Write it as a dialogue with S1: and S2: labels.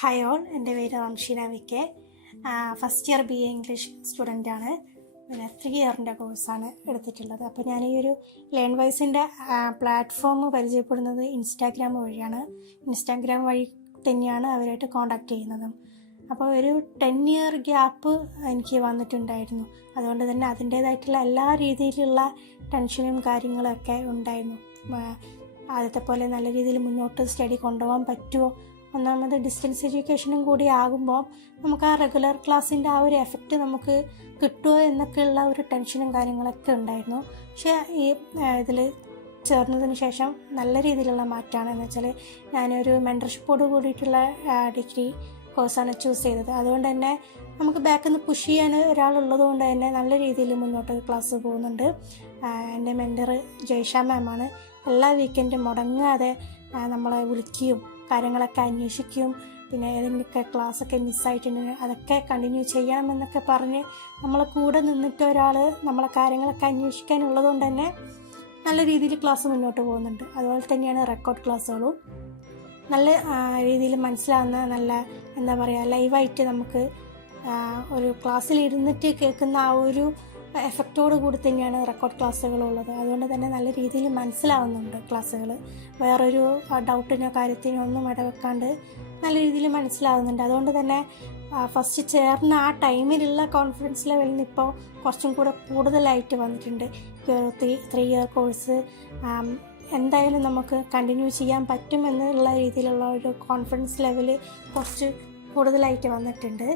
S1: Hi all എന്റെ പേര് Ramsheena V K first year B A English student ആണ്. പിന്നെ ത്രീ ഇയറിന്റെ കോഴ്സാണ് എടുത്തിട്ടുള്ളത്. അപ്പോൾ ഞാൻ ഈ ഒരു ലേൺ വൈസിന്റെ പ്ലാറ്റ്ഫോം പരിചയപ്പെടുന്നത് ഇൻസ്റ്റാഗ്രാം വഴിയാണ്. ഇൻസ്റ്റാഗ്രാം വഴി തന്നെയാണ് അവരായിട്ട് കോണ്ടാക്ട് ചെയ്യുന്നതും. അപ്പോൾ ഒരു ടെൻ ഇയർ ഗ്യാപ്പ് എനിക്ക് വന്നിട്ടുണ്ടായിരുന്നു. അതുകൊണ്ട് തന്നെ അതിന്റേതായിട്ടുള്ള എല്ലാ രീതിയിലുള്ള ടെൻഷനും കാര്യങ്ങളൊക്കെ ഉണ്ടായിരുന്നു. ആദ്യത്തെ പോലെ നല്ല രീതിയിൽ മുന്നോട്ട് സ്റ്റഡി കൊണ്ടുപോകാൻ പറ്റുമോ ഒന്നാമത് ഡിസ്റ്റൻസ് എഡ്യൂക്കേഷനും കൂടി ആകുമ്പോൾ നമുക്ക് ആ റെഗുലർ ക്ലാസ്സിന്റെ ആ ഒരു എഫക്റ്റ് നമുക്ക് കിട്ടുമോ എന്നൊക്കെയുള്ള ഒരു ടെൻഷനും കാര്യങ്ങളൊക്കെ ഉണ്ടായിരുന്നു. പക്ഷേ ഈ ഇതിൽ ചേർന്നതിന് ശേഷം നല്ല രീതിയിലുള്ള മാറ്റമാണ് എന്ന് വെച്ചാൽ ഞാനൊരു മെന്റർഷിപ്പോട് കൂടിയിട്ടുള്ള ഡിഗ്രി കോഴ്സാണ് ചൂസ് ചെയ്തത്. അതുകൊണ്ട് തന്നെ നമുക്ക് ബാക്കിൽ നിന്ന് പുഷ് ചെയ്യാൻ ഒരാളുള്ളത് കൊണ്ട് തന്നെ നല്ല രീതിയിൽ മുന്നോട്ട് ക്ലാസ് പോകുന്നുണ്ട്. എന്റെ മെന്റർ ജയ്ഷ മാമാണ് എല്ലാ വീക്കെൻഡും മുടങ്ങാതെ നമ്മളെ വിളിക്കുകയും കാര്യങ്ങളൊക്കെ അന്വേഷിക്കും. പിന്നെ ഏതെങ്കിലുമൊക്കെ ക്ലാസ്സൊക്കെ മിസ്സായിട്ടുണ്ടെങ്കിൽ അതൊക്കെ കണ്ടിന്യൂ ചെയ്യാമെന്നൊക്കെ പറഞ്ഞ് നമ്മളെ കൂടെ നിന്നിട്ട് ഒരാൾ നമ്മളെ കാര്യങ്ങളൊക്കെ അന്വേഷിക്കാനുള്ളതുകൊണ്ട് തന്നെ നല്ല രീതിയിൽ ക്ലാസ് മുന്നോട്ട് പോകുന്നുണ്ട്. അതുപോലെ തന്നെയാണ് റെക്കോർഡ് ക്ലാസ്സുകളും നല്ല രീതിയിൽ മനസ്സിലാവുന്ന നല്ല എന്താ പറയുക ലൈവായിട്ട് നമുക്ക് ഒരു ക്ലാസ്സിൽ ഇരുന്നിട്ട് കേൾക്കുന്ന ആ ഒരു എഫക്റ്റോട് കൂടി തന്നെയാണ് റെക്കോർഡ് ക്ലാസ്സുകളുള്ളത് അതുകൊണ്ട് തന്നെ നല്ല രീതിയിൽ മനസ്സിലാവുന്നുണ്ട് ക്ലാസ്സുകൾ വേറൊരു ഡൗട്ടിനോ കാര്യത്തിനോ ഒന്നും ഇടവെക്കാണ്ട് നല്ല രീതിയിൽ മനസ്സിലാവുന്നുണ്ട്. അതുകൊണ്ട് തന്നെ ഫസ്റ്റ് ചേർന്ന ആ ടൈമിലുള്ള കോൺഫിഡൻസ് ലെവലിൽ ഇപ്പോൾ കുറച്ചും കൂടെ കൂടുതലായിട്ട് വന്നിട്ടുണ്ട്. ത്രീ ത്രീ ഇയർ കോഴ്സ് എന്തായാലും നമുക്ക് കണ്ടിന്യൂ ചെയ്യാൻ പറ്റും എന്നുള്ള രീതിയിലുള്ള ഒരു കോൺഫിഡൻസ് ലെവൽ കുറച്ച് കൂടുതലായിട്ട് വന്നിട്ടുണ്ട്.